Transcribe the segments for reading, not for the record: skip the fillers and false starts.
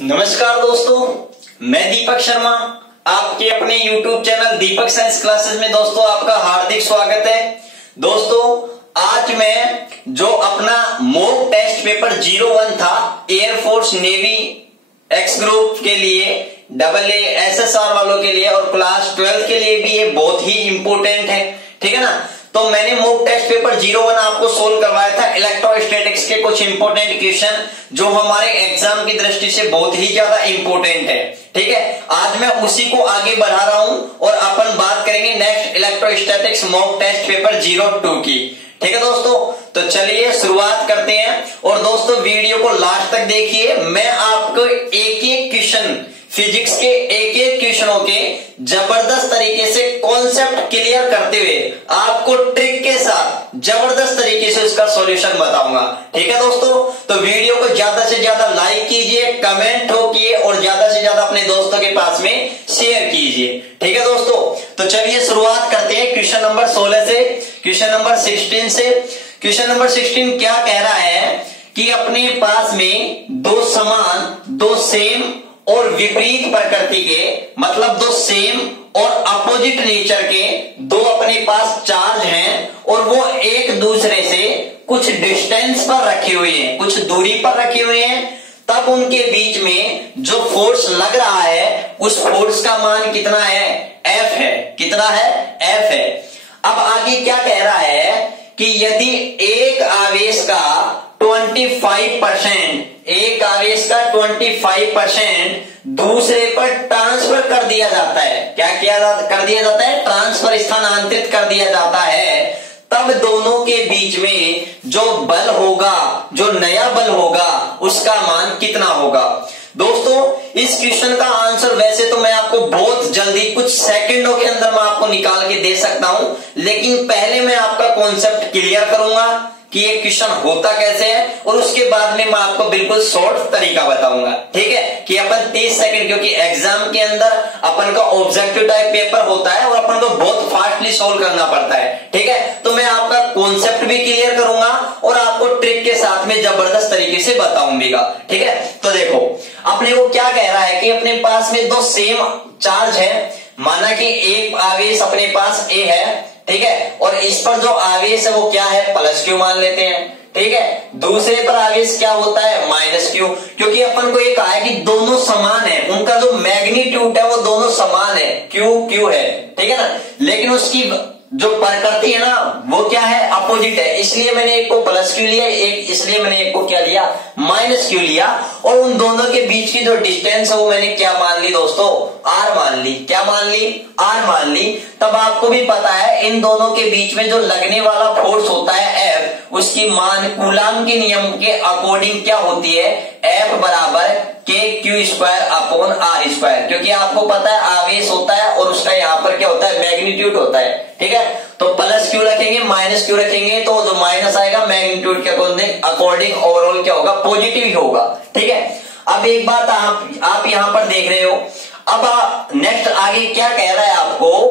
नमस्कार दोस्तों, मैं दीपक शर्मा आपके अपने YouTube चैनल दीपक साइंस क्लासेस में दोस्तों आपका हार्दिक स्वागत है। दोस्तों आज मैं जो अपना मॉक टेस्ट पेपर 01 था एयरफोर्स नेवी एक्स ग्रुप के लिए, AA SSR वालों के लिए और क्लास 12 के लिए भी ये बहुत ही इंपोर्टेंट है, ठीक है ना। तो मैंने मॉक टेस्ट पेपर 01 आपको सोल्व करवाया था इलेक्ट्रोस्टैटिक्स के कुछ इंपोर्टेंट क्वेश्चन जो हमारे एग्जाम की दृष्टि से बहुत ही ज्यादा इंपोर्टेंट है, ठीक है। आज मैं उसी को आगे बढ़ा रहा हूं और अपन बात करेंगे next electrostatics mock test paper 02 की, ठीक है दोस्तों। तो चलिए शुरुआत करते हैं और दोस्तों वीडियो को लास्ट तक देखिए। मैं आपको एक एक क्वेश्चन फिजिक्स के एक एक क्वेश्चनों के जबरदस्त तरीके से कॉन्सेप्ट क्लियर करते हुए आपको ट्रिक के साथ जबरदस्त तरीके से उसका सॉल्यूशन बताऊंगा, ठीक है दोस्तों। तो वीडियो को ज्यादा से ज्यादा लाइक कीजिए, कमेंट ठोकिए और ज्यादा से ज्यादा अपने दोस्तों के पास में शेयर कीजिए, ठीक है दोस्तों। तो चलिए शुरुआत करते हैं क्वेश्चन नंबर 16 से, क्वेश्चन नंबर 16 से। क्वेश्चन नंबर 16 क्या कह रहा है कि अपने पास में दो समान, दो सेम और विपरीत प्रकृति के, मतलब दो सेम और अपोजिट नेचर के दो अपने पास चार्ज हैं और वो एक दूसरे से कुछ डिस्टेंस पर रखे हुए हैं, कुछ दूरी पर रखे हुए हैं। तब उनके बीच में जो फोर्स लग रहा है उस फोर्स का मान कितना है? F है। कितना है? F है। अब आगे क्या कह रहा है कि यदि एक आवेश का 25%, एक आवेश का 25% दूसरे पर ट्रांसफर कर दिया जाता है, क्या किया कर दिया जाता है? ट्रांसफर, स्थानांतरित कर दिया जाता है, तब दोनों के बीच में जो बल होगा, जो नया बल होगा, उसका मान कितना होगा? दोस्तों इस क्वेश्चन का आंसर वैसे तो मैं आपको बहुत जल्दी कुछ सेकंडों के अंदर मैं आपको निकाल के दे सकता हूं, लेकिन पहले मैं आपका कॉन्सेप्ट क्लियर करूंगा कि ये क्वेश्चन होता कैसे है और उसके बाद में मैं आपको बिल्कुल शॉर्ट तरीका बताऊंगा, ठीक है। कि अपन 30 सेकंड, क्योंकि एग्जाम के अंदर अपन का ऑब्जेक्टिव टाइप पेपर होता है और अपन को बहुत फास्टली सॉल्व करना पड़ता है, ठीक है। तो मैं आपका कॉन्सेप्ट भी क्लियर करूंगा और आपको ट्रिक के साथ में जबरदस्त तरीके से बताऊंगा, ठीक है। तो देखो अपने को क्या कह रहा है कि अपने पास में दो सेम चार्ज है। माना कि एक आवेश अपने पास A है, ठीक है, और इस पर जो आवेश है वो क्या है? +Q मान लेते हैं, ठीक है। दूसरे पर आवेश क्या होता है? -Q, क्योंकि अपन को ये कहा है कि दोनों समान है, उनका जो मैग्नीट्यूड है वो दोनों समान है, Q है, ठीक है ना। लेकिन उसकी जो प्रकृति है ना वो क्या है? अपोजिट है। इसलिए मैंने एक को +Q लिया, एक इसलिए मैंने एक को क्या लिया? -Q लिया। और उन दोनों के बीच की जो डिस्टेंस है वो मैंने क्या मान ली दोस्तों? R मान ली। क्या मान ली? R मान ली। तब आपको भी पता है इन दोनों के बीच में जो लगने वाला फोर्स होता है F, उसकी मान कूलाम के नियम के अकॉर्डिंग क्या होती है? F बराबर kq²/r², क्योंकि आपको पता है आवेश होता है और उसका यहाँ पर क्या होता है? मैग्नीट्यूड होता है, ठीक है। तो +Q रखेंगे, -Q रखेंगे तो जो माइनस आएगा मैग्नीट्यूड के अकॉर्डिंग ओवरऑल क्या होगा? पॉजिटिव ही होगा, ठीक है। अब एक बात आप यहां पर देख रहे हो। अब नेक्स्ट आगे क्या कह रहा है आपको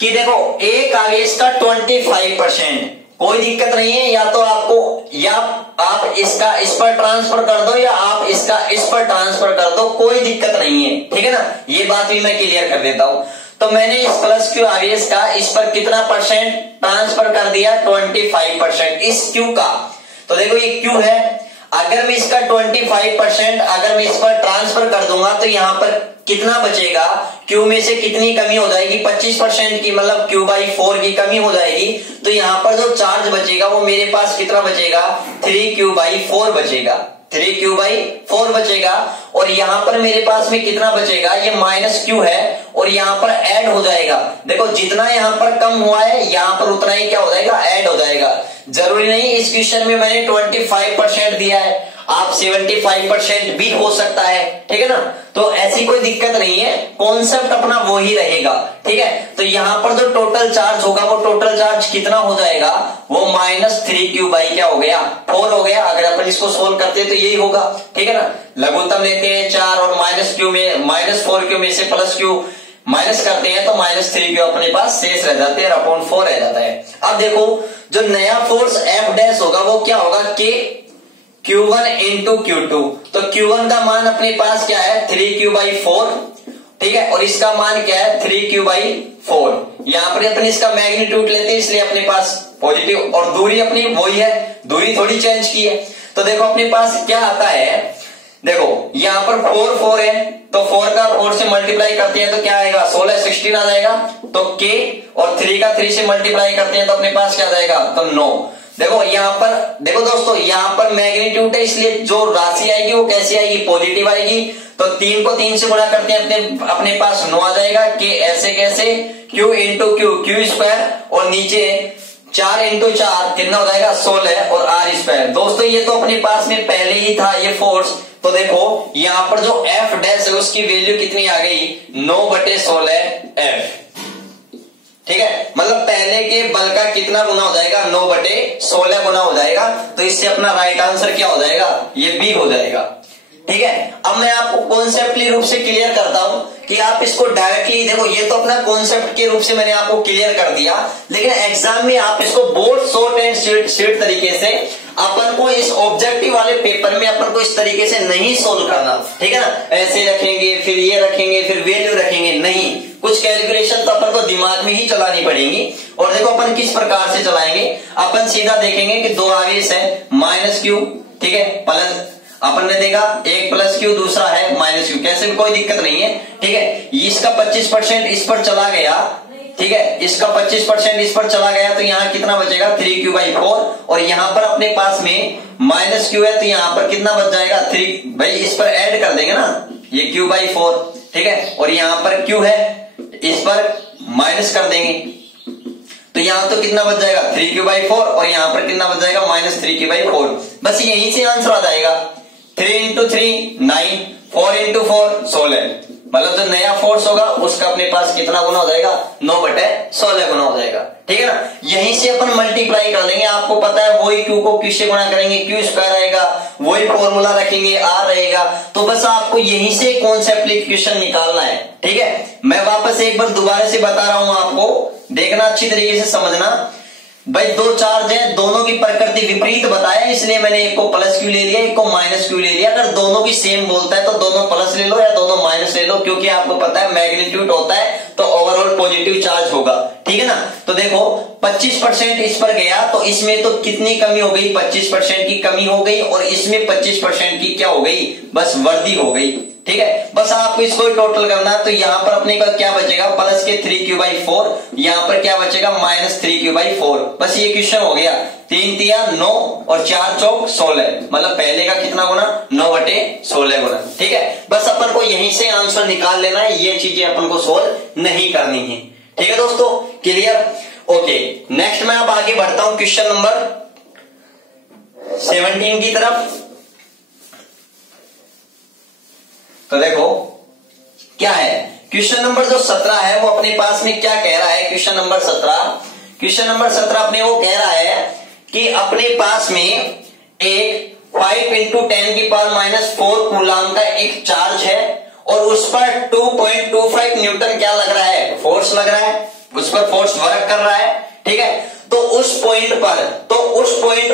कि देखो एक आवेश का 25%, कोई दिक्कत नहीं है, या तो आपको या आप इसका इस पर ट्रांसफर कर दो या आप इसका इस पर ट्रांसफर कर दो, कोई दिक्कत नहीं है, ठीक है ना। ये बात भी मैं क्लियर कर देता हूं। तो मैंने इस +Q आवेश का इस पर कितना परसेंट ट्रांसफर कर दिया? 25% इस Q का। तो देखो ये Q है, अगर मैं इसका 25% अगर मैं इस पर ट्रांसफर कर दूंगा तो यहाँ पर कितना बचेगा? Q में से कितनी कमी हो जाएगी? 25% की, मतलब Q/4 की कमी हो जाएगी। तो यहाँ पर जो चार्ज बचेगा वो मेरे पास कितना बचेगा? 3Q/4 बचेगा, 3Q/4 बचेगा। और यहाँ पर मेरे पास में कितना बचेगा? ये -Q है और यहाँ पर ऐड हो जाएगा। देखो जितना यहाँ पर कम हुआ है यहाँ पर उतना ही क्या हो जाएगा? ऐड हो जाएगा। जरूरी नहीं इस क्वेश्चन में मैंने 25% दिया है, आप 75% भी हो सकता है, ठीक है ना। तो ऐसी कोई दिक्कत नहीं है, कॉन्सेप्ट अपना वो ही रहेगा, ठीक है। तो यहाँ पर जो टोटल चार्ज होगा वो टोटल चार्ज कितना हो जाएगा? वो -3Q/ क्या हो गया? 4 हो गया। अगर अपन इसको सोल्व करते हैं तो यही होगा, ठीक है ना। लघुत्तम लेते हैं 4 और -4Q में से +Q माइनस करते हैं तो -3Q अपने पास शेष रह जाते हैं, /4 रह जाता है। अब देखो जो नया फोर्स F डैश होगा वो क्या होगा? Q1 into Q2। तो Q1 का मान अपने पास क्या है 3Q/4, ठीक है, और इसका मान क्या है 3Q/4। यहां पर अपन इसका मैग्नीट्यूड लेते हैं इसलिए अपने पास पॉजिटिव, और दूरी अपनी वही है, दूरी थोड़ी चेंज की है। तो देखो अपने पास क्या आता है, देखो यहां पर 4 4 है, तो 4 का 4 से मल्टीप्लाई करते हैं तो क्या आएगा 16 16 आ जाएगा। तो K और 3 का 3 से मल्टीप्लाई करते हैं तो अपने पास क्या जाएगा तो 9। देखो यहां पर, देखो दोस्तों यहां पर मैग्नीट्यूड है इसलिए जो राशि आएगी वो कैसी आएगी पॉजिटिव आएगी। तो 3 को 3 से गुणा करते हैं अपने पास 9 आ जाएगा। K ऐसे कैसे Q इंटू Q स्क्वायर, और नीचे 4 इंटू 4 कितना हो जाएगा 16 और R स्क्वायर। दोस्तों ये तो अपने पास में पहले ही था ये फोर्स। तो देखो यहां पर जो F डैश है उसकी वैल्यू कितनी आ गई 9/16F, ठीक है, मतलब पहले के बल का कितना गुना हो जाएगा 9/16 गुना हो जाएगा। तो इससे अपना राइट आंसर क्या हो जाएगा ये B हो जाएगा, ठीक है। अब मैं आपको कॉन्सेप्टली रूप से क्लियर करता हूं कि आप इसको डायरेक्टली देखो, ये तो अपना कॉन्सेप्ट के रूप से मैंने आपको क्लियर कर दिया, लेकिन एग्जाम में आप इसको बोर्ड शॉर्ट एंड स्वीट तरीके से अपन को इस ऑब्जेक्टिव वाले पेपर में अपन को इस तरीके से नहीं सोल्व करना, ठीक है ना। ऐसे रखेंगे फिर ये रखेंगे फिर वैल्यू रखेंगे, नहीं, कुछ कैलकुलेशन तो अपन को दिमाग में ही चलानी पड़ेगी। और देखो अपन किस प्रकार से चलाएंगे, अपन सीधा देखेंगे कि 2 आवेश है -Q, ठीक है, प्लस अपन ने देखा एक +Q दूसरा है -Q, कैसे भी कोई दिक्कत नहीं है, ठीक है। इसका 25% इस पर चला गया, ठीक है, इसका 25% इस पर चला गया तो यहाँ कितना बचेगा 3Q/4, और यहाँ पर अपने पास में -Q है तो यहाँ पर कितना बच जाएगा 3, भाई इस पर ऐड कर देंगे ना ये Q/4, ठीक है, और यहाँ पर Q है इस पर माइनस कर देंगे तो यहां तो कितना बच जाएगा 3Q/4, और यहां पर कितना बच जाएगा -3Q/4। बस यहीं से आंसर आ जाएगा। 3 इंटू 3 9, 4 इंटू 4 16, मतलब जो नया फोर्स होगा उसका अपने पास कितना गुना हो जाएगा 9/16 गुना हो जाएगा, ठीक है ना। यहीं से अपन मल्टीप्लाई कर लेंगे, आपको पता है वही Q को Q से गुणा करेंगे Q स्क्वायर आएगा, वही फॉर्मूला रखेंगे R रहेगा। तो बस आपको यहीं से कॉन्सेप्ट इक्वेशन निकालना है, ठीक है। मैं वापस एक बार दोबारा से बता रहा हूं आपको, देखना अच्छी तरीके से समझना। भाई 2 चार्ज है, दोनों की प्रकृति विपरीत बताया इसलिए मैंने एक को +Q ले लिया एक को -Q ले लिया। अगर दोनों की सेम बोलता है तो दोनों प्लस ले लो या दोनों माइनस ले लो, क्योंकि आपको पता है मैग्नीट्यूड होता है तो ओवरऑल पॉजिटिव चार्ज होगा, ठीक है ना। तो देखो 25% इस पर गया तो इसमें तो कितनी कमी हो गई 25% की कमी हो गई, और इसमें 25% की क्या हो गई बस वर्दी हो गई, ठीक है। बस आपको इसको टोटल करना है तो यहां पर अपने का क्या बचेगा प्लस के 3Q/4, यहां पर क्या बचेगा -3Q/4। बस ये क्वेश्चन हो गया। 3 3 9 और 4 चौक 16, मतलब पहले का कितना गुना 9/16 गुना, ठीक है। बस अपन को यहीं से आंसर निकाल लेना है, ये चीजें अपन को सोल्व नहीं करनी है, ठीक है दोस्तों, क्लियर। ओके, नेक्स्ट मैं अब आगे बढ़ता हूं क्वेश्चन नंबर 17 की तरफ। तो देखो क्या है क्वेश्चन नंबर जो 17 है वो अपने पास में क्या कह रहा है। क्वेश्चन नंबर 17 अपने वो कह रहा है कि अपने पास में एक 5 × 10⁻⁴ कूलाम का एक चार्ज है और उस पर 2.25 न्यूटन क्या लग रहा है फोर्स लग रहा है, उस पर फोर्स वर्क कर रहा है, ठीक है। तो उस पॉइंट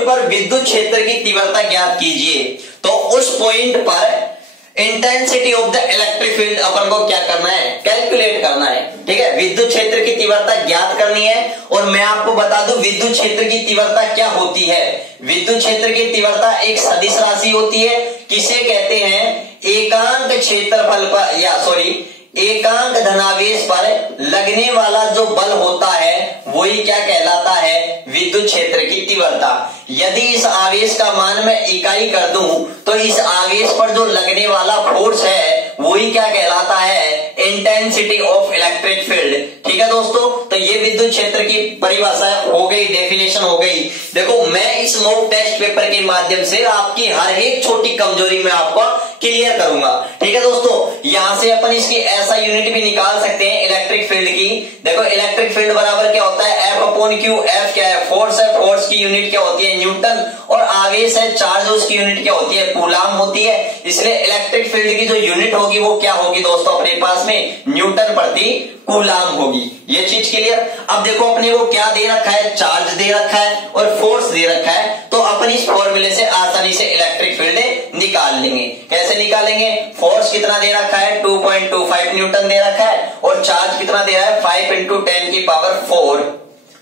पर विद्युत क्षेत्र की तीव्रता ज्ञात कीजिए। तो उस पॉइंट पर intensity of the electric field अपन को क्या करना है कैलकुलेट करना है, ठीक है। विद्युत क्षेत्र की तीव्रता ज्ञात करनी है। और मैं आपको बता दूं विद्युत क्षेत्र की तीव्रता क्या होती है। विद्युत क्षेत्र की तीव्रता एक सदिश राशि होती है, किसे कहते हैं एकांक क्षेत्रफल पर एकांक धनावेश पर लगने वाला जो बल होता है वही क्या कहलाता है विद्युत क्षेत्र की तीव्रता। यदि इस आवेश का मान मैं इकाई कर दूं तो इस आवेश पर जो लगने वाला फोर्स है वही क्या कहलाता है इंटेंसिटी ऑफ इलेक्ट्रिक फील्ड, ठीक है दोस्तों। तो ये विद्युत क्षेत्र की परिभाषा हो गई, डेफिनेशन हो गई। देखो मैं इस मॉक टेस्ट पेपर के माध्यम से आपकी हर एक छोटी कमजोरी में आपको क्लियर करूंगा, ठीक है दोस्तों। यहां से अपन इसकी ऐसा यूनिट भी निकाल सकते हैं इलेक्ट्रिक फील्ड की। देखो इलेक्ट्रिक फील्ड बराबर क्या होता है F/Q। F क्या है फोर्स है, फोर्स की यूनिट क्या होती है न्यूटन, और आवेश है चार्ज उसकी यूनिट क्या होती है कूलाम होती है। इसलिए इलेक्ट्रिक फील्ड की जो यूनिट होगी वो क्या होगी दोस्तों अपने पास में न्यूटन प्रति कूलाम होगी। ये चीज क्लियर। अब देखो अपने को क्या दे रखा है चार्ज दे रखा है और फोर्स दे रखा है। तो तो अपन इस फॉर्मूले से आसानी से इलेक्ट्रिक फील्ड निकाल लेंगे। कैसे निकालेंगे? फोर्स कितना दे रखा है? 2.25 न्यूटन दे रखा है और चार्ज कितना दे रहा है? 5 × 10⁻⁴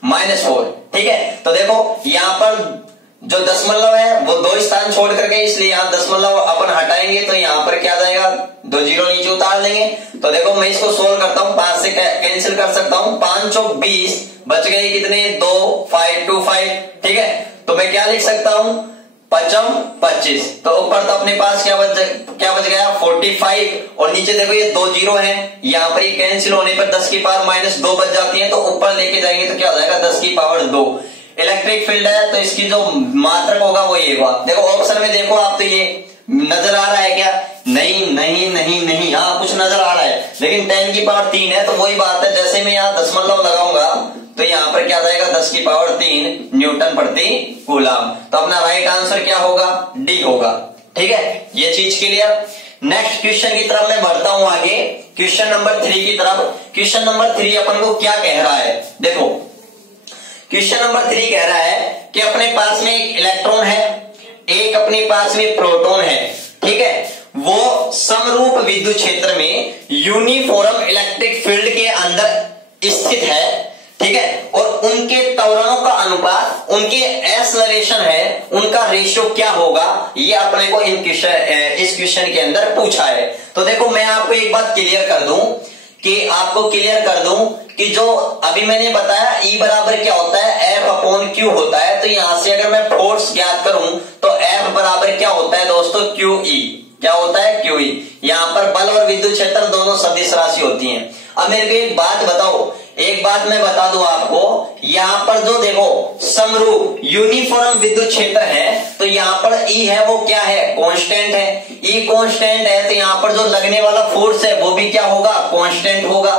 -4। ठीक है, तो देखो यहां पर जो दशमलव है वो 2 स्थान छोड़ करके, इसलिए यहाँ दशमलव अपन हटाएंगे तो यहाँ पर क्या आ जाएगा? 2 जीरो नीचे उतार लेंगे। तो देखो मैं इसको सोल्व करता हूँ, 5 से कैंसिल कर सकता हूँ, 5 चौक 20, बच गए कितने? 2, 5 2 5। ठीक है, तो मैं क्या लिख सकता हूँ? 5 25। तो ऊपर तो अपने पास क्या बच गया? 45 और नीचे देखो ये 2 जीरो है, यहाँ पर ये कैंसिल होने पर 10⁻² बच जाती है, तो ऊपर लेके जाएंगे तो क्या हो जाएगा? 10⁻²। इलेक्ट्रिक फील्ड है तो इसकी जो मात्रक होगा वो ये होगा। देखो ऑप्शन में देखो आप, तो ये नजर आ रहा है क्या? नहीं नहीं नहीं नहीं, हाँ कुछ नजर आ रहा है, लेकिन 10⁻³ है, तो वही बात है, जैसे मैं यहाँ दशमलव लगाऊंगा तो यहाँ पर क्या जाएगा? 10⁻³ न्यूटन प्रति कूलम। तो अपना राइट आंसर क्या होगा? डी होगा। ठीक है, ये चीज क्लियर। नेक्स्ट क्वेश्चन की तरफ मैं बढ़ता हूं आगे, क्वेश्चन नंबर 3 की तरफ। क्वेश्चन नंबर 3 अपन को क्या कह रहा है? देखो क्वेश्चन नंबर 3 कह रहा है कि अपने पास में एक इलेक्ट्रॉन है, एक अपने पास में प्रोटॉन है। ठीक है, वो समरूप विद्युत क्षेत्र में यूनिफॉर्म इलेक्ट्रिक फील्ड के अंदर स्थित है। ठीक है, और उनके त्वरणों का अनुपात, उनके एक्सेलरेशन है, उनका रेशियो क्या होगा, ये अपने को इस क्वेश्चन के अंदर पूछा है। तो देखो मैं आपको एक बात क्लियर कर दूं कि जो अभी मैंने बताया E बराबर क्या होता है? F/Q होता है। तो यहां से अगर मैं फोर्स ज्ञात करूं तो F बराबर क्या होता है दोस्तों? QE। क्या होता है? QE। यहां पर बल और विद्युत क्षेत्र दोनों सदिश राशि होती हैं। अब मेरे को एक बात बताओ, एक बात मैं बता दूं आपको, यहां पर जो देखो समरूप यूनिफॉर्म विद्युत क्षेत्र है, तो यहां पर E है वो क्या है? कांस्टेंट है। E कांस्टेंट है तो यहां पर जो लगने वाला फोर्स है वो भी क्या होगा? कांस्टेंट होगा।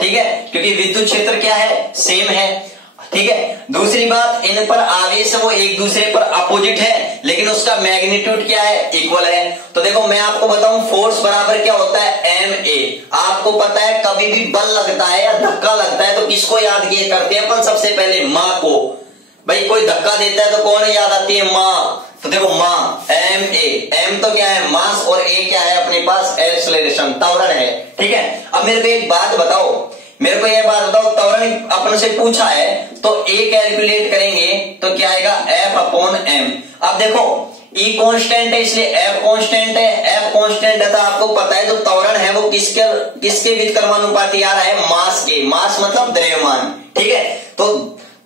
ठीक है, क्योंकि विद्युत क्षेत्र क्या है? सेम है। ठीक है, दूसरी बात, इन पर आवेश है वो एक दूसरे पर अपोजिट है, लेकिन उसका मैग्नीट्यूड क्या है? इक्वल है। तो देखो मैं आपको बताऊं, फोर्स बराबर क्या होता है? MA। आपको पता है कभी भी बल लगता है या धक्का लगता है तो किसको याद किए करते हैं अपन? सबसे पहले माँ को। भाई कोई धक्का देता है तो कौन याद आती है? माँ। तो देखो माँ, MA। M तो क्या है? मास, और A क्या है अपने पास? एक्सेलरेशन, त्वरण है। ठीक है, अब मेरे को एक बात बताओ, त्वरण अपन से पूछा है तो A कैलकुलेट करेंगे तो क्या आएगा? F/m। अब देखो E कांस्टेंट है इसलिए F कांस्टेंट है। F कांस्टेंट है तो आपको पता है जो त्वरण है वो किसके व्युत्क्रमानुपाती आ रहा है? मास के। मास मतलब द्रव्यमान। ठीक है, तो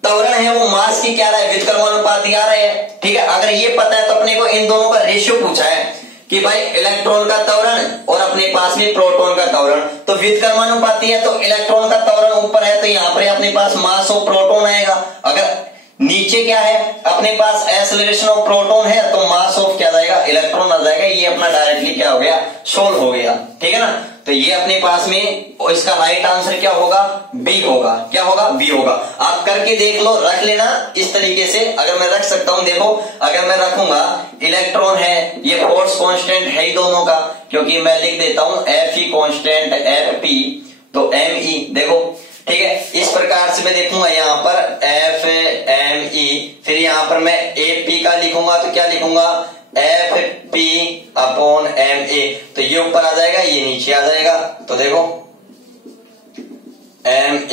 त्वरण है वो मास की क्या रहा है? व्युत्क्रमानुपाती आ रहा है। ठीक है, अगर ये पता है तो अपने को इन दोनों का रेशियो पूछा है कि भाई इलेक्ट्रॉन का त्वरण और अपने पास में प्रोटॉन का त्वरण, तो व्युत्क्रमानुपाती है तो इलेक्ट्रॉन का त्वरण ऊपर है तो यहाँ पर अपने पास मास ऑफ प्रोटॉन आएगा। अगर नीचे क्या है? अपने पास एक्सेलरेशन ऑफ प्रोटॉन है तो मास ऑफ क्या जाएगा? इलेक्ट्रॉन आ जाएगा। ये अपना डायरेक्टली क्या हो गया? सोल्व हो गया। ठीक है ना, तो ये अपने पास में, और इसका राइट आंसर क्या होगा? बी होगा। क्या होगा? बी होगा। आप करके देख लो, रख लेना इस तरीके से। अगर मैं रख सकता हूं, देखो अगर मैं रखूंगा, इलेक्ट्रॉन है, ये फोर्स कांस्टेंट है ही दोनों का, क्योंकि मैं लिख देता हूं Fe कांस्टेंट Fp तो Me। देखो ठीक है, इस प्रकार से मैं देखूंगा यहाँ पर FME, फिर यहाँ पर मैं AP का लिखूंगा तो क्या लिखूंगा? FP/MA। तो ये ऊपर आ जाएगा, ये नीचे आ जाएगा। तो देखो MP/ME।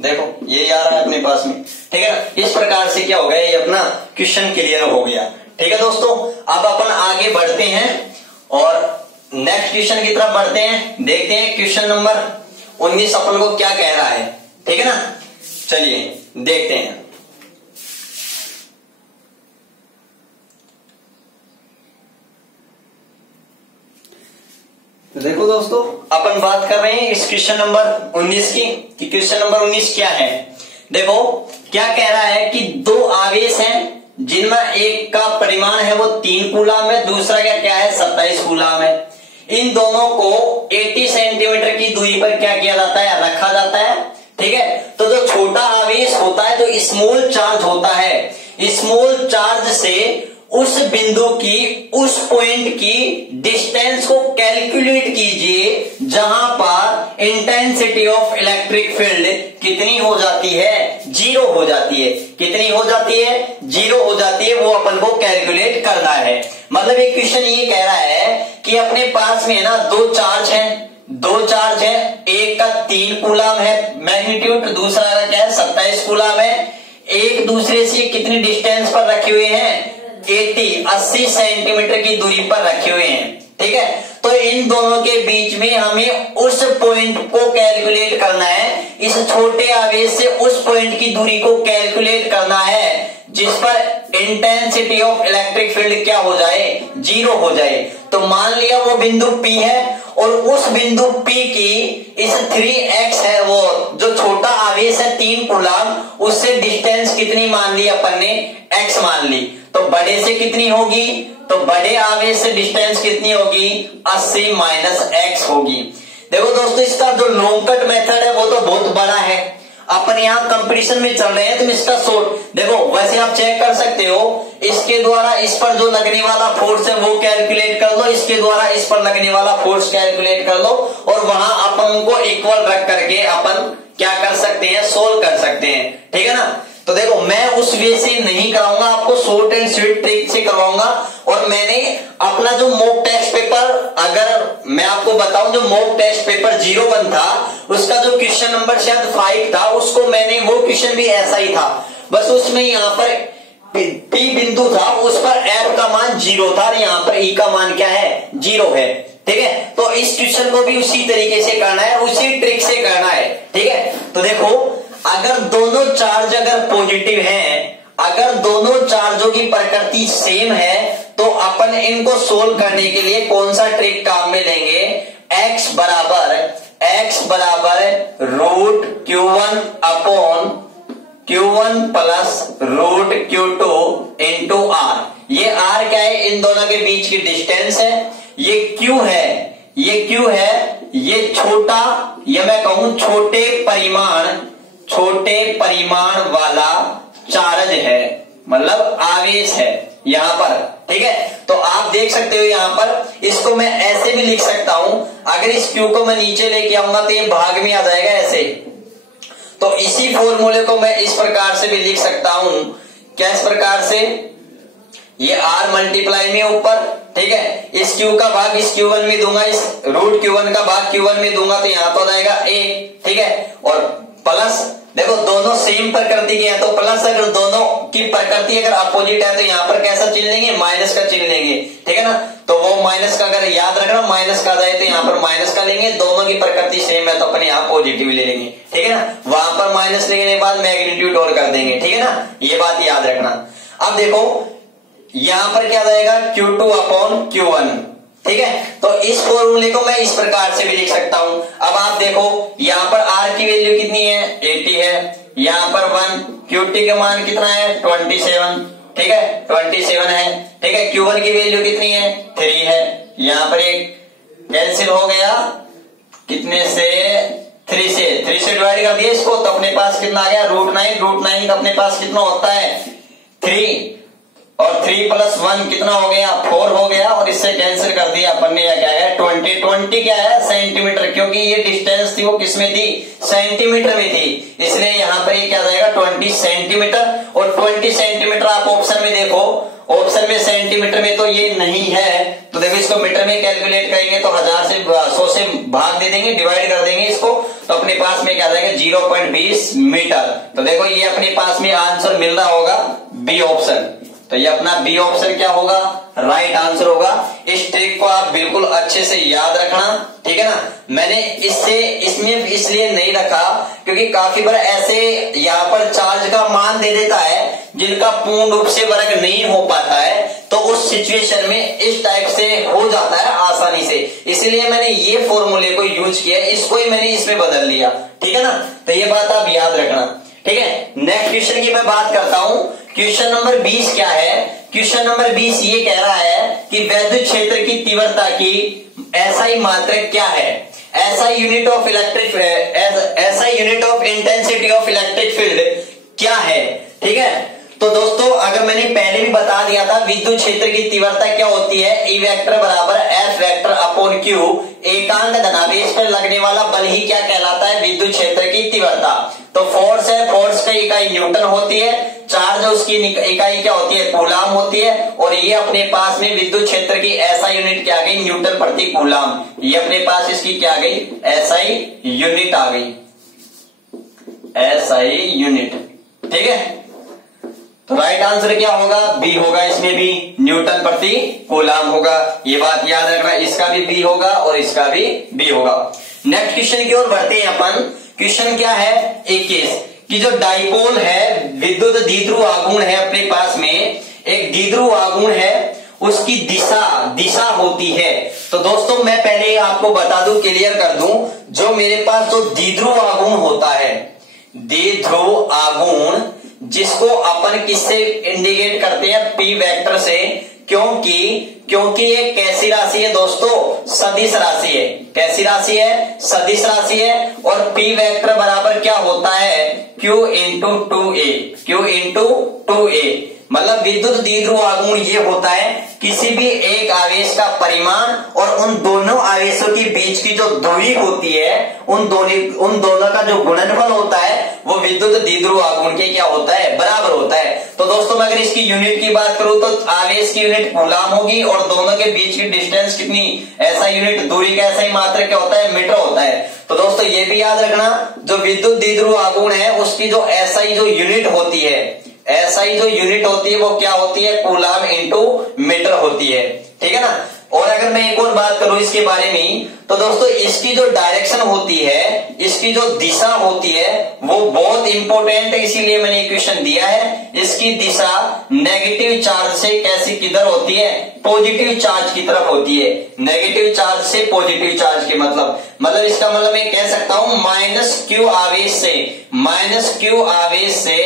देखो ये आ रहा है अपने पास में। ठीक है ना, इस प्रकार से क्या हो गया? ये अपना क्वेश्चन क्लियर हो गया। ठीक है दोस्तों, अब अपन आगे बढ़ते हैं और नेक्स्ट क्वेश्चन की तरफ बढ़ते हैं। देखते हैं क्वेश्चन नंबर 19 अपन को क्या कह रहा है। ठीक है ना, चलिए देखते हैं। तो देखो दोस्तों, अपन बात कर रहे हैं इस क्वेश्चन नंबर 19 की, कि क्वेश्चन नंबर 19 क्या है। देखो क्या कह रहा है कि दो आवेश हैं जिनमें एक का परिमाण है वो 3 कूलम है, दूसरा क्या है 27 कूलम है। इन दोनों को 80 सेंटीमीटर की दूरी पर क्या किया जाता है? रखा जाता है। ठीक है, तो जो छोटा आवेश होता है, जो स्मॉल चार्ज होता है, स्मॉल चार्ज से उस बिंदु की, उस पॉइंट की डिस्टेंस को कैलकुलेट कीजिए जहां पर इंटेंसिटी ऑफ इलेक्ट्रिक फील्ड कितनी हो जाती है, 0 हो जाती है। कितनी हो जाती है, 0 हो जाती है। वो अपन को कैलकुलेट करना है। मतलब एक क्वेश्चन ये कह रहा है कि अपने पास में है ना दो चार्ज है, एक का 3 कूलम है मैग्नीट्यूड, दूसरा का क्या है 27 कूलम है। एक दूसरे से कितनी डिस्टेंस पर रखे हुए हैं, 80 सेंटीमीटर की दूरी पर रखे हुए हैं। ठीक है, तो इन दोनों के बीच में हमें उस पॉइंट को कैलकुलेट करना है, इस छोटे आवेश से उस पॉइंट की दूरी को कैलकुलेट करना है जिस पर इंटेंसिटी ऑफ इलेक्ट्रिक फील्ड क्या हो जाए, 0 हो जाए। तो मान लिया वो बिंदु P है और उस बिंदु P की इस 3x है, वो जो छोटा आवेश है 3 कूलम, उससे डिस्टेंस कितनी मान ली अपन ने, x मान ली। तो बड़े से कितनी होगी, तो बड़े आवेश से डिस्टेंस कितनी होगी, 80 माइनस x होगी। देखो दोस्तों, इसका जो लॉन्ग कट मेथड है वो तो बहुत बड़ा है, अपन यहाँ कंपटीशन में चल रहे हैं, तो इसका शॉर्ट देखो। वैसे आप चेक कर सकते हो, इसके द्वारा इस पर जो लगने वाला फोर्स है वो कैलकुलेट कर लो, इसके द्वारा इस पर लगने वाला फोर्स कैलकुलेट कर लो, और वहां अपन को इक्वल रख करके अपन क्या कर सकते हैं, सोल्व कर सकते हैं। ठीक है ना। तो देखो, मैं उस वे से नहीं कराऊंगा, आपको शॉर्ट एंड स्वीट ट्रिक से करवाऊंगा। और मैंने अपना जो मॉक टेस्ट पेपर, अगर मैं आपको बताऊं, जो मॉक टेस्ट पेपर 01 था, उसका जो क्वेश्चन नंबर शायद 5 था, उसको मैंने, वो क्वेश्चन भी ऐसा ही था, बस उसमें यहाँ पर P बिंदु था, उस पर F का मान 0 था और यहाँ पर E का मान क्या है, 0 है। ठीक है, तो इस क्वेश्चन को भी उसी तरीके से करना है, उसी ट्रिक से करना है। ठीक है, तो देखो, अगर दोनों चार्ज अगर पॉजिटिव हैं, अगर दोनों चार्जों की प्रकृति सेम है, तो अपन इनको सोल्व करने के लिए कौन सा ट्रिक काम में लेंगे, x बराबर root Q1 upon Q1 plus root Q2 into R। ये R क्या है, इन दोनों के बीच की डिस्टेंस है। ये Q है, ये छोटा, ये मैं कहूं छोटे परिमाण वाला चार्ज है, मतलब आवेश है यहां पर। ठीक है, तो आप देख सकते हो यहां पर, इसको मैं ऐसे भी लिख सकता हूं, अगर इस Q को मैं नीचे लेके आऊंगा तो ये भाग में आ जाएगा ऐसे। तो इसी फॉर्मूले को मैं इस प्रकार से भी लिख सकता हूं, क्या इस प्रकार से, ये R मल्टीप्लाई में ऊपर, ठीक है, इस Q का भाग इस Q1 में दूंगा, इस रूट Q1 का भाग Q1 में दूंगा, तो यहां तो आ जाएगा A। ठीक है, और प्लस, देखो दोनों सेम प्रकृति के हैं, तो प्लस, अगर दोनों की प्रकृति अगर अपोजिट है तो यहाँ पर कैसा चिन्ह लेंगे, माइनस का चिन्ह लेंगे। ठीक है ना, तो वो माइनस का, अगर याद रखना माइनस का जाए तो यहाँ पर माइनस का लेंगे, दोनों की प्रकृति सेम है तो अपन यहाँ पॉजिटिव ले लेंगे। ठीक है ना, वहां पर माइनस लेने के बाद मैग्नीट्यूड और कर देंगे। ठीक है ना, ये बात याद रखना। अब देखो, यहां पर क्या जाएगा, Q2 अपॉन Q1। ठीक है, तो इस फॉर्मूले को मैं इस प्रकार से भी लिख सकता हूं। अब आप देखो, यहां पर R की वैल्यू कितनी है, 80 है, यहां पर 1, Q2 का मान कितना है, 27। ठीक है, 27 है। ठीक है, Q1 की वैल्यू कितनी है, 3 है, यहां पर एक कैंसिल हो गया, कितने से, 3 से डिवाइड कर दिया इसको, तो अपने पास कितना आ गया, √9 का अपने पास कितना होता है, 3, और 3 + 1 कितना हो गया, 4 हो गया, और इससे कैंसिल कर दिया अपन ने, क्या है 20 क्या है, सेंटीमीटर, क्योंकि ये डिस्टेंस थी वो किसमें थी, सेंटीमीटर में थी, इसलिए यहाँ पर ये क्या जाएगा 20 सेंटीमीटर। और 20 सेंटीमीटर आप ऑप्शन में देखो, ऑप्शन में सेंटीमीटर में तो ये नहीं है, तो देखो इसको मीटर में कैलकुलेट करेंगे तो 1000 से 100 से भाग दे देंगे, डिवाइड कर देंगे इसको, तो अपने पास में क्या जाएगा 0.20 मीटर। तो देखो ये अपने पास में आंसर मिल रहा होगा बी ऑप्शन, तो ये अपना बी ऑप्शन क्या होगा, राइट आंसर होगा। इस ट्रिक को आप बिल्कुल अच्छे से याद रखना। ठीक है ना, मैंने इसमें इसलिए नहीं रखा क्योंकि काफी बार ऐसे यहाँ पर चार्ज का मान दे देता है जिनका पूर्ण रूप से वर्ग नहीं हो पाता है, तो उस सिचुएशन में इस टाइप से हो जाता है आसानी से, इसलिए मैंने ये फॉर्मूले को यूज किया, इसको ही मैंने इसमें बदल लिया। ठीक है ना, तो ये बात आप याद रखना। ठीक है, नेक्स्ट क्वेश्चन की मैं बात करता हूं। क्वेश्चन नंबर 20 क्या है, क्वेश्चन नंबर 20 ये कह रहा है कि वैद्युत क्षेत्र की तीव्रता की SI मात्रक क्या है, SI unit of intensity of electric field क्या है। ठीक है, तो दोस्तों अगर मैंने पहले भी बता दिया था, विद्युत क्षेत्र की तीव्रता क्या होती है, E वेक्टर बराबर F वेक्टर अपॉन Q, एकांक धनावेश पर लगने वाला बल ही क्या कहलाता है, विद्युत क्षेत्र की तीव्रता। तो फोर्स है, फोर्स की इकाई न्यूटन होती है, चार्ज उसकी इकाई क्या होती है, कूलाम होती है, और ये अपने पास में विद्युत क्षेत्र की SI यूनिट क्या आ गई, न्यूटन प्रति कूलाम। ये अपने पास इसकी क्या आ गई, SI यूनिट आ गई, SI यूनिट। ठीक है, तो राइट आंसर क्या होगा, बी होगा, इसमें भी न्यूटन प्रति कूलाम होगा। ये बात याद रखना, इसका भी बी होगा और इसका भी बी होगा। नेक्स्ट क्वेश्चन की ओर बढ़ते हैं अपन। क्वेश्चन क्या है 21 कि जो डाइपोल है, विद्युत द्विध्रुव आघूर्ण है अपने पास में, एक द्विध्रुव आघूर्ण है, उसकी दिशा होती है। तो दोस्तों मैं पहले आपको बता दूं, क्लियर कर दूं, जो मेरे पास जो द्विध्रुव आघूर्ण होता है, द्विध्रुव आघूर्ण, जिसको अपन किससे इंडिकेट करते हैं, पी वेक्टर से, क्योंकि ये कैसी राशि है दोस्तों, सदिश राशि है। कैसी राशि है, सदिश राशि है। और पी वेक्टर बराबर क्या होता है, Q into 2a, Q into 2a। मतलब विद्युत द्विध्रुव आघूर्ण ये होता है किसी भी एक आवेश का परिमाण और उन दोनों आवेशों के बीच की जो दूरी होती है, उन दोनों का जो गुणनफल होता है वो विद्युत द्विध्रुव आघूर्ण के क्या होता है, बराबर होता है। तो दोस्तों मैं अगर इसकी यूनिट की बात करूं तो आवेश की यूनिट कूलाम होगी और दोनों के बीच की डिस्टेंस कितनी, ऐसा यूनिट, दूरी का ऐसा ही मात्रक क्या होता है, मीटर होता है। तो दोस्तों ये भी याद रखना, जो विद्युत द्विध्रुव आघूर्ण है उसकी जो SI जो यूनिट होती है, SI जो यूनिट होती है वो क्या होती है, कूलाम इंटू मीटर होती है। ठीक है ना। और अगर मैं एक और बात करूं इसके बारे में, तो दोस्तों इसकी जो डायरेक्शन होती है, इसकी जो दिशा होती है वो बहुत इंपॉर्टेंट है, इसीलिए मैंने इक्वेशन दिया है। इसकी दिशा नेगेटिव चार्ज से कैसी किधर होती है, पॉजिटिव चार्ज की तरफ होती है। नेगेटिव चार्ज से पॉजिटिव चार्ज के मतलब इसका मतलब मैं कह सकता हूं -Q आवेश से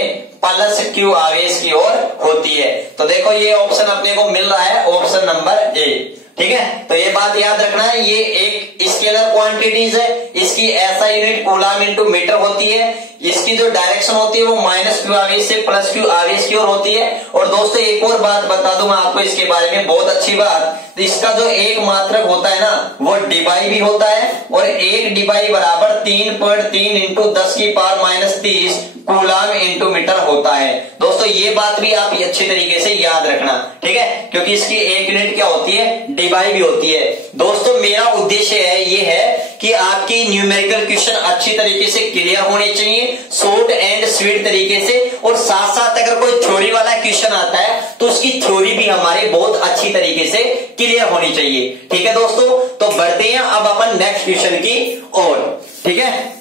+Q आवेश की ओर होती है। तो देखो ये ऑप्शन अपने को मिल रहा है, ऑप्शन नंबर ए। ठीक है, तो ये बात याद रखना है, ये एक स्केलर क्वांटिटीज है, इसकी SI unit coulomb into meter होती है, इसकी जो डायरेक्शन होती है वो -Q आवेश से +Q आवेश की ओर होती है। और दोस्तों एक और बात बता दूं मैं आपको इसके बारे में, बहुत अच्छी बात, तो इसका जो एक मात्रक होता है ना वो डिबाई भी होता है, और एक डिबाई बराबर 3.3 इंटू 10⁻³ कूलाम इंटू मीटर होता है। दोस्तों ये बात भी आप अच्छी तरीके से याद रखना, ठीक है, क्योंकि इसकी एक यूनिट क्या होती है, डिबाई भी होती है। दोस्तों मेरा उद्देश्य है ये है कि आपकी न्यूमेरिकल क्वेश्चन अच्छी तरीके से क्लियर होने चाहिए, शॉर्ट एंड स्वीट तरीके से, और साथ साथ अगर कोई थ्योरी वाला क्वेश्चन आता है तो उसकी थ्योरी भी हमारी बहुत अच्छी तरीके से क्लियर होनी चाहिए। ठीक है दोस्तों, तो बढ़ते हैं अब अपन नेक्स्ट क्वेश्चन की ओर। ठीक है,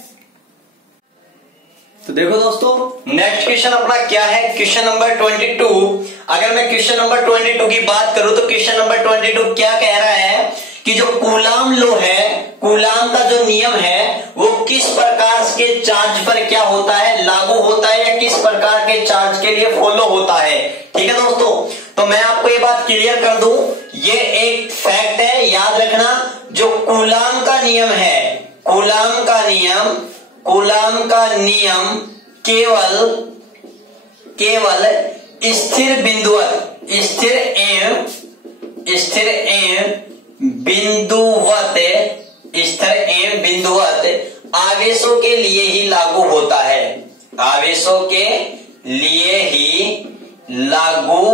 तो देखो दोस्तों नेक्स्ट क्वेश्चन अपना क्या है, क्वेश्चन नंबर 22। अगर मैं क्वेश्चन नंबर 22 की बात करूं तो क्वेश्चन नंबर 22 क्या कह रहा है कि जो कूलाम लॉ है, कूलाम का जो नियम है वो किस प्रकार के चार्ज पर क्या होता है, लागू होता है, या किस प्रकार के चार्ज के लिए फॉलो होता है। ठीक है दोस्तों, तो मैं आपको ये बात क्लियर कर दूं, ये एक फैक्ट है, याद रखना, जो कूलाम का नियम है, कूलाम का नियम केवल स्थिर बिंदुवत आवेशों के लिए ही लागू होता है, आवेशों के लिए ही लागू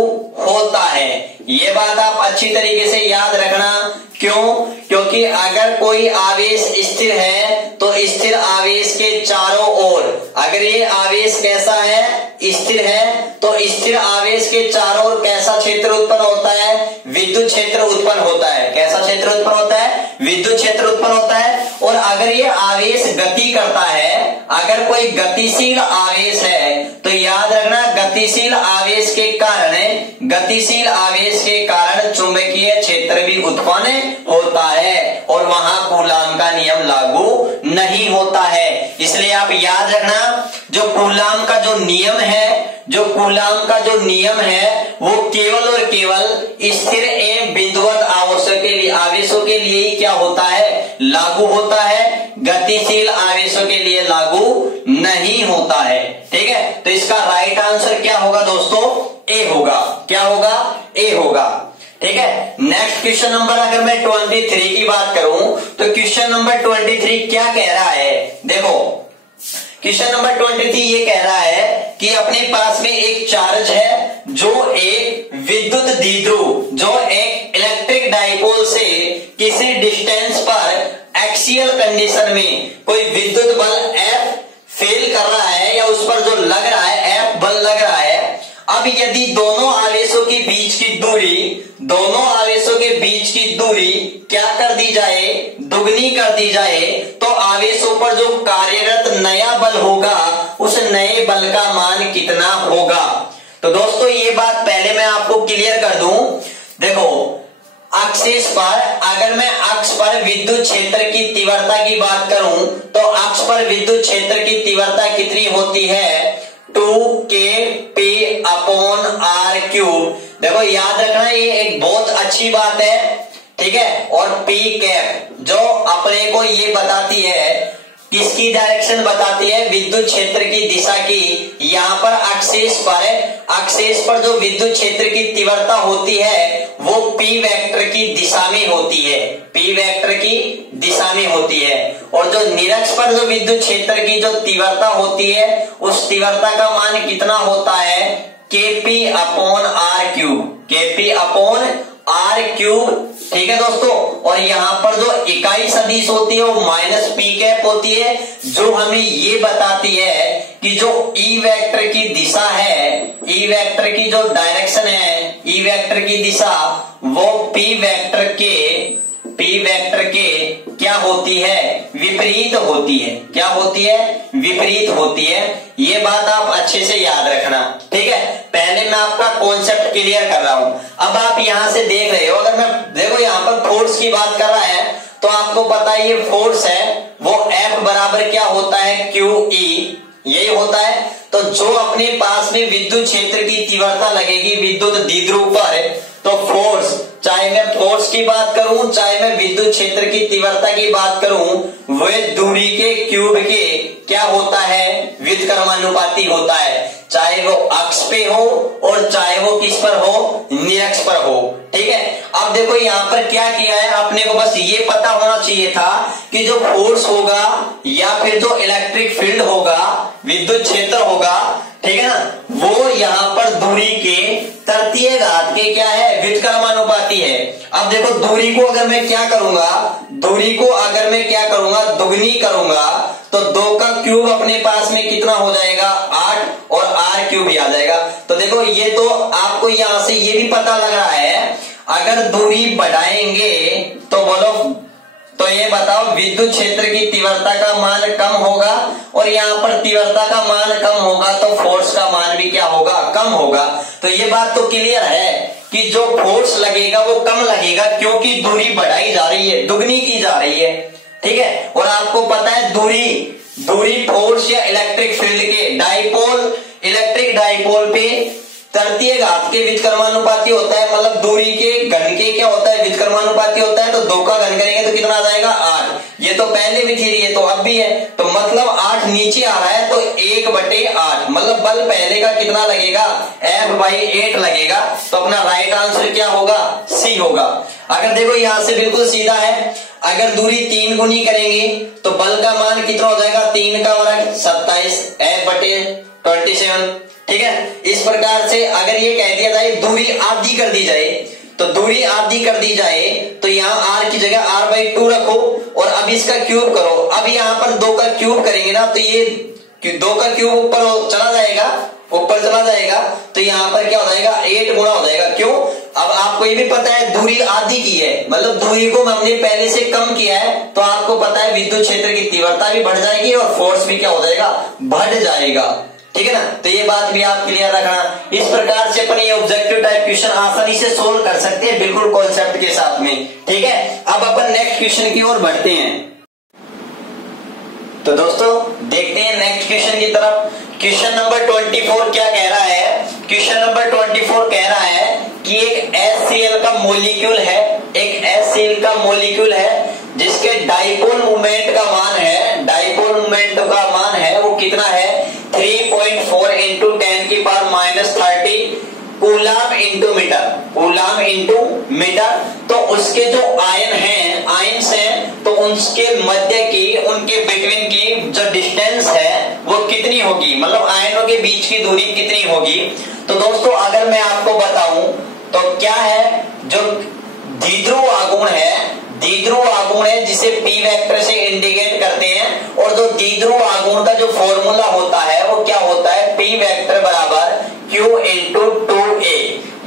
होता है। ये बात आप अच्छी तरीके से याद रखना। क्यों? क्योंकि अगर कोई आवेश स्थिर है तो स्थिर आवेश के चारों ओर, अगर ये आवेश कैसा है, स्थिर है, तो स्थिर आवेश के चारों ओर कैसा क्षेत्र उत्पन्न होता है, विद्युत क्षेत्र उत्पन्न होता है। कैसा क्षेत्र उत्पन्न होता है, विद्युत क्षेत्र उत्पन्न होता है। और अगर ये आवेश गति करता है, अगर कोई गतिशील आवेश है तो याद रखना, गतिशील आवेश के कारण चुंबकीय क्षेत्र भी उत्पन्न होता है और वहां कूलाम का नियम लागू नहीं होता है। इसलिए आप याद रखना, जो कूलाम का जो नियम है वो केवल और केवल स्थिर एवं बिंदुवत आवेशों के लिए ही क्या होता है, लागू होता है। गतिशील आवेशों के लिए लागू नहीं होता है। ठीक है, तो इसका राइट आंसर क्या होगा दोस्तों? ए होगा। क्या होगा? ए होगा। ठीक है, नेक्स्ट क्वेश्चन नंबर अगर मैं 23 की बात करूं तो क्वेश्चन नंबर 23 क्या कह रहा है? देखो क्वेश्चन नंबर 23 ये कह रहा है कि अपने पास में एक चार्ज है जो एक विद्युत द्विध्रुव, जो एक इलेक्ट्रिक डाइपोल से किसी डिस्टेंस पर एक्सियल कंडीशन में कोई विद्युत बल F फेल कर रहा है या उस पर जो लग रहा है F बल लग रहा है। अब यदि दोनों आवेशों के बीच की दूरी क्या कर दी जाए? दुगनी कर दी जाए, तो आवेशों पर जो कार्यरत नया बल होगा उस नए बल का मान कितना होगा? तो दोस्तों ये बात पहले मैं आपको क्लियर कर दूं। देखो एक्सिस पर, अगर मैं अक्ष पर विद्युत क्षेत्र की तीव्रता की बात करूं तो अक्ष पर विद्युत क्षेत्र की तीव्रता कितनी होती है? 2kp/r³। देखो याद रखना ये एक बहुत अच्छी बात है। ठीक है, और P कैप जो अपने को ये बताती है, किसकी डायरेक्शन बताती है? विद्युत क्षेत्र की दिशा की। यहाँ पर एक्सिस पर जो विद्युत क्षेत्र की तीव्रता होती है वो P वेक्टर की दिशा में होती है। P वेक्टर की दिशा में होती है। और जो निरक्ष पर जो विद्युत क्षेत्र की जो तीव्रता होती है उस तीव्रता का मान कितना होता है? kp/r³। kp/r³। ठीक है दोस्तों, और यहाँ पर जो इकाई सदिश होती है वो -p कैप होती है, जो हमें ये बताती है कि जो E वेक्टर की दिशा है, E वेक्टर की जो डायरेक्शन है, E वेक्टर की दिशा वो P वेक्टर के क्या होती है? विपरीत होती है। क्या होती है? विपरीत होती है। ये बात आप अच्छे से याद रखना। ठीक है, पहले मैं आपका कॉन्सेप्ट क्लियर कर रहा हूं। अब आप यहां से देख रहे हो, अगर मैं देखो यहां पर फोर्स की बात कर रहा है तो आपको पता है ये फोर्स है वो F बराबर क्या होता है? QE, यही होता है। तो जो अपने पास में विद्युत क्षेत्र की तीव्रता लगेगी विद्युत द्विध्रुव पर, तो फोर्स, चाहे मैं फोर्स की बात करूं चाहे मैं विद्युत क्षेत्र की तीव्रता की बात करूं, वह दूरी के क्यूब के क्या होता है? व्युत्क्रमानुपाती होता है, चाहे वो अक्ष पे हो और चाहे वो किस पर हो? निरक्ष पर हो। ठीक है, अब देखो यहाँ पर क्या किया है, अपने को बस ये पता होना चाहिए था कि जो फोर्स होगा या फिर जो इलेक्ट्रिक फील्ड होगा, विद्युत क्षेत्र होगा, ठीक है ना, वो यहाँ पर दूरी के तृतीय घात के क्या है? व्युत्क्रमानुपाती है। अब देखो दूरी को अगर मैं क्या करूंगा? दुगनी करूंगा तो 2 का क्यूब अपने पास में कितना हो जाएगा? 8, और r³ भी आ जाएगा। तो देखो ये तो आपको यहां से ये भी पता लग रहा है, अगर दूरी बढ़ाएंगे तो बोलो, तो ये बताओ विद्युत क्षेत्र की तीव्रता का मान कम होगा और यहाँ पर तीव्रता का मान कम होगा तो फोर्स का मान भी क्या होगा? कम होगा। तो ये बात तो क्लियर है कि जो फोर्स लगेगा वो कम लगेगा क्योंकि दूरी बढ़ाई जा रही है, दुगनी की जा रही है। ठीक है, और आपको पता है दूरी फोर्स या इलेक्ट्रिक फील्ड के इलेक्ट्रिक डाइपोल पे तृतीय घात के व्युत्क्रमानुपाती होता है, मतलब दूरी के घन के क्या होता है? व्युत्क्रमानुपाती होता है। तो 2 का घन करेंगे तो कितना आ जाएगा? 8। ये तो पहले भी थी, ये तो अब भी है। तो मतलब 8 नीचे आ रहा है तो 1/8, मतलब बल पहले का कितना लगेगा? F/8 लगेगा। तो अपना राइट आंसर क्या होगा? C होगा। अगर देखो यहां से बिल्कुल सीधा है, अगर दूरी 3 गुनी करेंगे तो बल का मान कितना हो जाएगा? 3 का वर्ग 27, F/27। ठीक है, इस प्रकार से अगर ये कह दिया जाए दूरी आधी कर दी जाए, तो दूरी आधी कर दी जाए तो यहाँ r की जगह r/2 रखो और अब इसका क्यूब करो। अब यहाँ पर 2 का क्यूब करेंगे ना तो ये 2 का क्यूब ऊपर चला जाएगा, तो यहाँ पर क्या हो जाएगा? 8 गुना हो जाएगा। क्यों? अब आपको ये भी पता है दूरी आधी की है, मतलब दूरी को हमने पहले से कम किया है, तो आपको पता है विद्युत क्षेत्र की तीव्रता भी बढ़ जाएगी और फोर्स भी क्या हो जाएगा? बढ़ जाएगा। ठीक है ना, तो ये बात भी आप क्लियर रखना। इस प्रकार से अपन ये ऑब्जेक्टिव टाइप क्वेश्चन आसानी से सोल्व कर सकते हैं, बिल्कुल कॉन्सेप्ट के साथ में। ठीक है, अब अपन नेक्स्ट क्वेश्चन की ओर बढ़ते हैं। तो दोस्तों देखते हैं नेक्स्ट क्वेश्चन की तरफ। क्वेश्चन नंबर 24 क्या कह रहा है? क्वेश्चन नंबर 24 कह रहा है कि एक HCl का मॉलिक्यूल है, जिसके डाइपोल मोमेंट का मान है, डाइपोल मोमेंट का मान है वो कितना है 3.4 इंटू 10 की power minus 30 coulomb into meter, coulomb into meter. तो उसके जो आयन हैं, आयन्स हैं, तो उसके मध्य की, उनके बिटवीन की जो डिस्टेंस है वो कितनी होगी, मतलब आयनों के बीच की दूरी कितनी होगी। तो दोस्तों अगर मैं आपको बताऊं तो क्या है, जो द्विध्रुव आघूर्ण है, द्विध्रुव आघूर्ण है जिसे P वेक्टर से इंडिकेट करते हैं, और जो द्विध्रुव आघूर्ण का जो फॉर्मूला होता है वो क्या होता है, P वेक्टर बराबर Q इंटू 2a।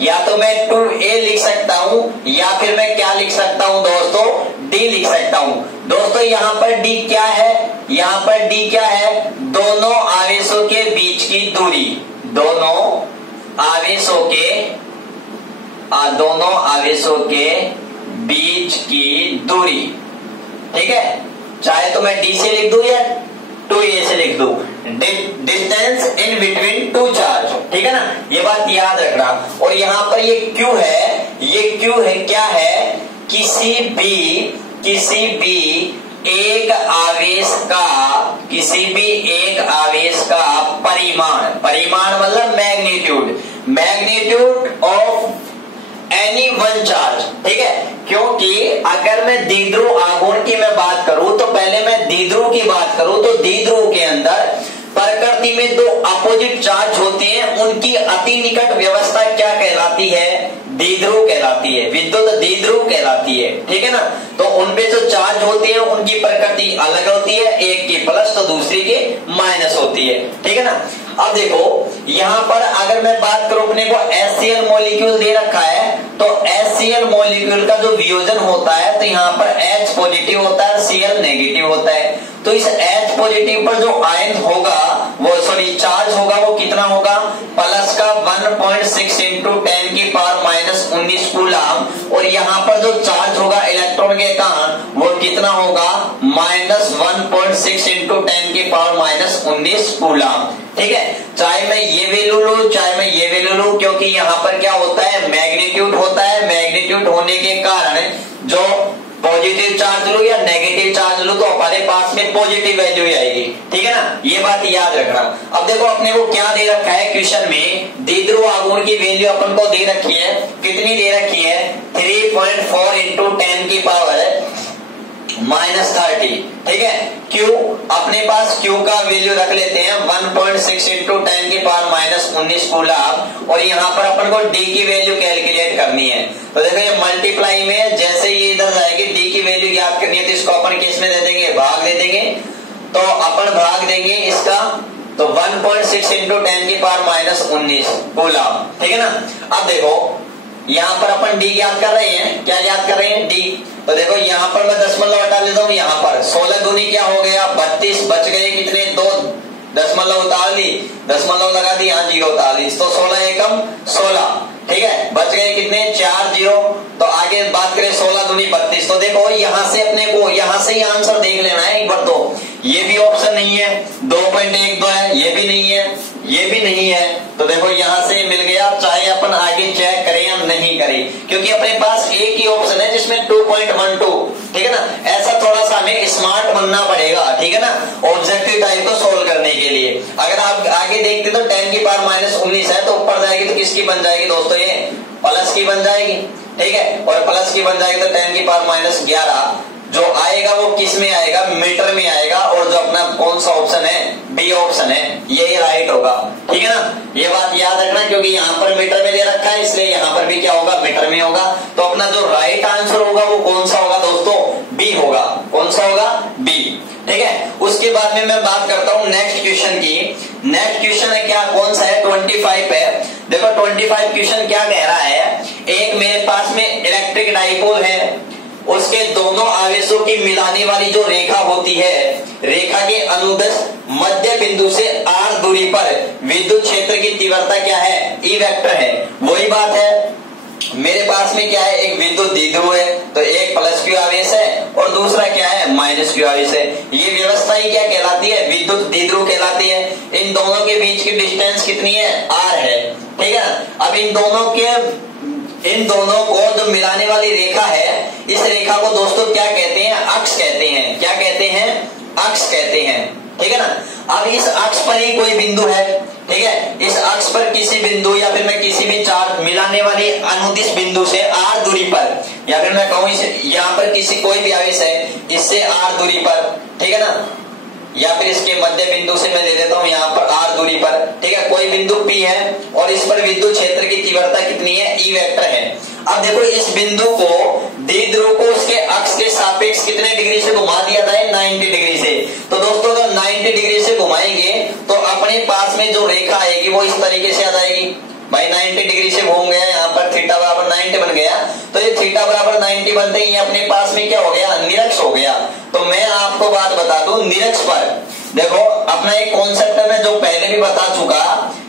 या तो मैं 2a लिख सकता हूं या फिर मैं क्या लिख सकता हूं दोस्तों, D लिख सकता हूं। दोस्तों यहाँ पर D क्या है, यहाँ पर D क्या है, दोनों आवेशों के बीच की दूरी, दोनों आवेशों के बीच की दूरी, ठीक है। चाहे तो मैं D से लिख दूं या 2a से लिख दूं, distance in between two charge, ठीक है ना, ये बात याद रखना। और यहाँ पर ये Q है, ये Q है क्या है, किसी भी एक आवेश का परिमाण, परिमाण मतलब magnitude of any one charge, ठीक है। क्योंकि अगर मैं द्विध्रुव आघूर्ण की मैं बात करूं तो पहले मैं द्विध्रुव की बात करूं तो द्विध्रुव के अंदर प्रकृति में दो अपोजिट चार्ज होते हैं, उनकी अति निकट व्यवस्था क्या कहलाती है, द्विध्रुव कहलाती है, विद्युत द्विध्रुव कहलाती है, ठीक है ना। तो उनपे जो चार्ज होते हैं उनकी प्रकृति अलग होती है, एक की प्लस तो दूसरी की माइनस होती है, ठीक है ना। अब देखो यहाँ पर अगर मैं बात करूं, अपने को HCl मॉलिक्यूल दे रखा है, तो HCl मॉलिक्यूल का जो वियोजन होता है तो यहाँ पर H पॉजिटिव होता है, Cl नेगेटिव होता है। तो इस H पॉजिटिव पर जो आयन होगा वो चार्ज होगा वो कितना होगा, प्लस का 1.6 इंटू 10 की पावर माइनस 19 कूलम, और यहाँ पर जो चार्ज होगा इलेक्ट्रॉन के कारण वो कितना होगा, माइनस 1.6 इंटू 10 की पावर माइनस 19 कूलम, ठीक है। चाहे मैं ये वैल्यू लूं चाहे मैं ये वैल्यू लूं, क्योंकि यहाँ पर क्या होता है, मैग्नीट्यूड होता है, मैग्नीट्यूड होने के कारण जो पॉजिटिव चार्ज लूं या नेगेटिव चार्ज लूं तो हमारे पास में पॉजिटिव वैल्यू आएगी, ठीक है ना, ये बात याद रखना। अब देखो अपने को क्या दे रखा है क्वेश्चन में, द्विध्रुव आघूर्ण की वैल्यू अपन को दे रखी है, कितनी दे रखी है 3.4 इंटू 10 की पावर माइनस 30, ठीक है। Q अपने पास Q का वैल्यू रख लेते हैं 1.6 इंटू 10 की पावर माइनस 19 कूलम, और यहाँ पर अपन को D की वैल्यू कैलकुलेट करनी है। तो देखो ये मल्टीप्लाई में जैसे ये इधर जाएगी, D की वैल्यू याद करनी है तो इसको अपन किस में दे देंगे, भाग दे देंगे। तो अपन भाग देंगे इसका, तो 1.6 इंटू 10 की पावर माइनस 19 कूलम, ठीक है ना। अब देखो यहाँ पर अपन D याद कर रहे हैं, क्या याद कर रहे हैं, D। तो देखो यहाँ पर मैं दशमलव हटा लेता हूँ, यहाँ पर 16 दूनी क्या हो गया 32, बच गए कितने, 2 दशमलव उतार ली, दशमलव लगा दी, यहाँ 0 उतार ली, तो 16 एकम 16, ठीक है। बच गए कितने 4 0। तो आगे बात करें 16 दूनी 32, तो देखो यहाँ से अपने को यहाँ से ही आंसर देख लेना है एक बार। तो ये भी ऑप्शन नहीं है, 2.12 है, ये भी नहीं है, ये भी नहीं है, तो देखो यहाँ से मिल गया, चाहे अपन आगे चेक करें या नहीं करें, क्योंकि अपने पास एक ही ऑप्शन है जिसमें 2.12, ठीक है ना। ऐसा थोड़ा सा हमें स्मार्ट बनना पड़ेगा, ठीक है ना, ऑब्जेक्टिव टाइप को सोल्व करने के लिए। अगर आप आगे देखते तो 10 की पावर माइनस 19 है, तो ऊपर जाएगी तो किसकी बन जाएगी दोस्तों, ये प्लस की बन जाएगी, ठीक है। और प्लस की बन जाएगी तो 10 की पावर माइनस 11 जो आएगा वो किस में आएगा, मीटर में आएगा, और जो अपना कौन सा ऑप्शन है, बी ऑप्शन है, यही राइट होगा, ठीक है ना। ये बात याद रखना, क्योंकि यहाँ पर मीटर में दे रखा है इसलिए यहाँ पर भी क्या होगा, मीटर में होगा। तो अपना जो राइट आंसर होगा वो कौन सा होगा दोस्तों, बी होगा, कौन सा होगा, बी, ठीक है। उसके बाद में मैं बात करता हूँ नेक्स्ट क्वेश्चन की। नेक्स्ट क्वेश्चन है क्या, कौन सा है, 25 है। देखो 25 क्वेश्चन क्या कह रहा है, एक मेरे पास में इलेक्ट्रिक डाइपोल है, उसके दोनों आवेशों की मिलाने वाली जो रेखा होती है, रेखा के अनुदिश मध्य बिंदु से r दूरी पर विद्युत क्षेत्र की तीव्रता क्या है, E वेक्टर है। वही बात है, मेरे पास में क्या है, एक विद्युत द्विध्रुव है, तो एक प्लस क्यू आवेश है और दूसरा क्या है, माइनस क्यू आवेश है। ये व्यवस्था ही क्या कहलाती है, विद्युत द्विध्रुव कहलाती है। इन दोनों के बीच की डिस्टेंस कितनी है, r है, ठीक है। अब इन दोनों के इन दोनों को जो मिलाने वाली रेखा है, इस रेखा को दोस्तों क्या कहते हैं? अक्ष कहते हैं। क्या कहते हैं? अक्ष कहते हैं। ठीक है ना। अब इस अक्ष पर ही कोई बिंदु है, ठीक है, इस अक्ष पर किसी बिंदु या फिर मैं किसी भी चार मिलाने वाली अनुदिश बिंदु से r दूरी पर, या फिर मैं कहूं यहाँ पर किसी कोई भी आवेश है इससे r दूरी पर, ठीक है ना, या फिर इसके मध्य बिंदु से मैं ले लेता हूं यहाँ पर r दूरी पर, ठीक है, कोई बिंदु P है और इस पर विद्युत क्षेत्र की तीव्रता कितनी है? E वेक्टर है। अब देखो इस बिंदु को द्विध्रुव को उसके अक्ष के सापेक्ष कितने डिग्री से घुमा दिया था? 90 डिग्री से। तो दोस्तों अगर 90 डिग्री से घुमाएंगे तो अपने पास में जो रेखा आएगी वो इस तरीके से आ जाएगी। भाई 90 डिग्री से घूम गया, यहाँ पर थीटा बराबर 90 बन गया, तो ये थीटा बराबर 90 बनते ही अपने पास में क्या हो गया? निरक्ष हो गया। तो मैं आपको बात बता दूं, निरक्ष पर देखो अपना एक कॉन्सेप्ट है मैं जो पहले भी बता चुका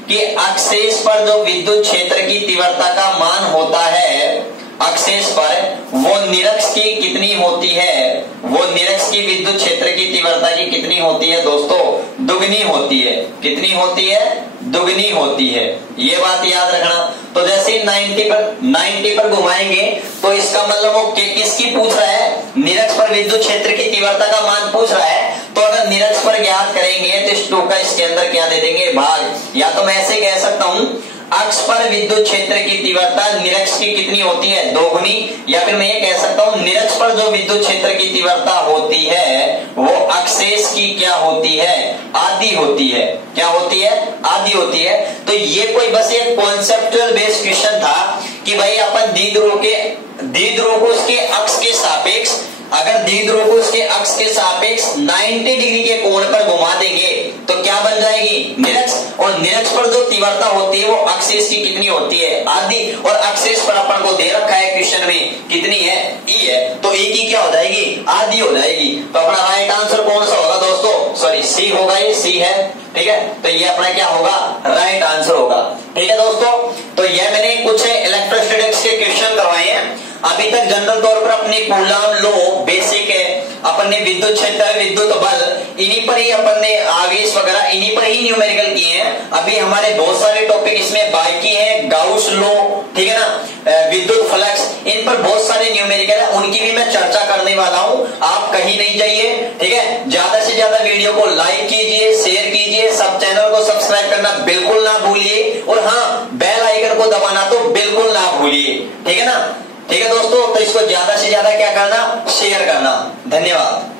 कि अक्षेष पर जो विद्युत क्षेत्र की तीव्रता का मान होता है, अक्षेष पर वो निरक्ष की कितनी होती है? वो निरक्ष की विद्युत क्षेत्र की तीव्रता की कितनी होती है दोस्तों? दुगनी होती है। कितनी होती है? दुगनी होती है। ये बात याद रखना। तो जैसे 90 पर घुमाएंगे तो इसका मतलब वो किसकी पूछ रहा है? निरक्ष पर विद्युत क्षेत्र की तीव्रता का मान पूछ रहा है। तो अगर निरक्ष पर ज्ञात करेंगे तो इस 2 का इसके अंदर क्या दे देंगे? भाग। या तो मैं ऐसे कह सकता हूं अक्ष पर विद्युत क्षेत्र की तीव्रता निरक्ष की कितनी होती है? दोगुनी। या फिर मैं ये कह सकता हूं निरक्ष पर जो विद्युत क्षेत्र की तीव्रता होती है वो अक्षेष की क्या होती है? आधी होती है। क्या होती है? आधी होती है। तो ये कोई बस एक कॉन्सेप्चुअल बेस्ड क्वेश्चन था कि भाई अपन द्विध्रुव को उसके अक्ष के सापेक्ष, अगर द्विध्रुव को उसके अक्ष के सापेक्ष 90 डिग्री के कोण पर घुमा देंगे तो क्या बन जाएगी? निरक्ष। और निरक्ष पर जो तीव्रता होती है वो अक्षेष की कितनी होती है? आधी। और अक्षेष पर अपन को दे रखा है क्वेश्चन में कितनी है? E है। तो E की क्या हो जाएगी? आधी हो जाएगी। तो अपना राइट आंसर कौन सा होगा दोस्तों? सॉरी C होगा, ये C है। ठीक है, तो ये अपना क्या होगा? राइट आंसर होगा। ठीक है दोस्तों, तो ये मैंने कुछ इलेक्ट्रोस्टैटिक्स के क्वेश्चन करवाए हैं। अभी तक जनरल तौर पर अपनी कूलाम लॉ बेसिक है, अपन ने विद्युत क्षेत्र, विद्युत बल, इन्हीं पर ही अपन ने आवेश वगैरह इन्हीं पर ही न्यूमेरिकल किए हैं। अभी हमारे बहुत सारे टॉपिक इसमें बाकी हैं, गाउस लॉ, ठीक है ना, विद्युत फ्लक्स, इन पर बहुत सारे न्यूमेरिकल है, उनकी भी मैं चर्चा करने वाला हूं। आप कहीं नहीं जाइए, ठीक है। ज्यादा से ज्यादा वीडियो को लाइक कीजिए, शेयर कीजिए, सब चैनल को सब्सक्राइब करना बिल्कुल ना भूलिए, और हाँ बेल आइकन को दबाना तो बिल्कुल ना भूलिए, ठीक है ना। ठीक है दोस्तों, तो इसको ज्यादा से ज्यादा क्या करना? शेयर करना। धन्यवाद।